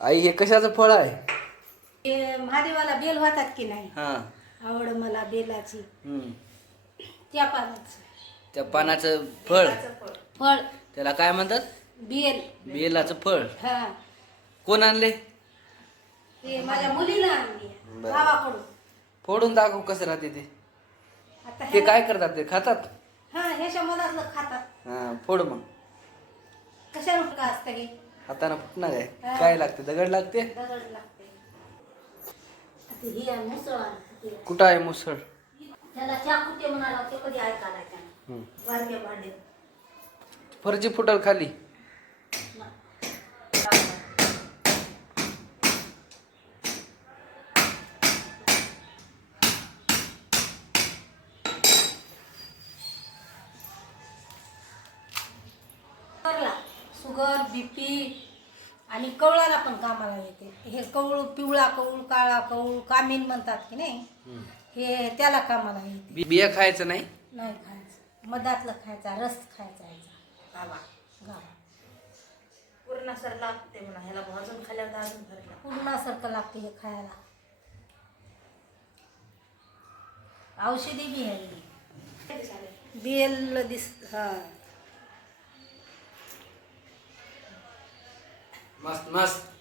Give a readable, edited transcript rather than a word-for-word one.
आई हे कशाचं फळ आहे? ते महादेवाला बेल वाहतात की नाही, हा. आवड मला बेलाची. हम्म. त्या पानाचं त्या पानाचं फळ फळ त्याला काय म्हणतात? बेल. बेलाचं फळ. हा, कोण आणले? ते माझ्या मुलीला आणली बरं. गावाकडून. फोडून दाखव कसं राहते ते. आता ते काय करतात? ते खातात? हा, ह्याच्या मधातलं खातात. हा, फोड मग. कशाला का असतं हे? हाताने फुटणार आहे. हा. काय लागते? दगड लागते? दगड लागते. आता ही आहे मुसळ आणते. कुठं आहे मुसळ? त्याला चाकुटे म्हणाला, ते कधी ऐका नाही त्यानं. हम्म. बारक्या भांडे फरची फुटल खाली. शुगर, बीपी आणि कवळाला पण कामाला येते. हे कवळ, पिवळा कवळ, काळा कवळ, कामीन म्हणतात की नाही, हे त्याला कामाला येते. बिया खायचं नाही? नाही खायचं, मधातलं खायचा, रस खायचा याचा. गावा गावा पूर्णासार लागते म्हणा, ह्याला भाजून खाल्यावर अजून भरला. पूर्णासारखं लागते हे खायला. औषधी बी आहे. बेल दिस. हा, मस्त मस्त.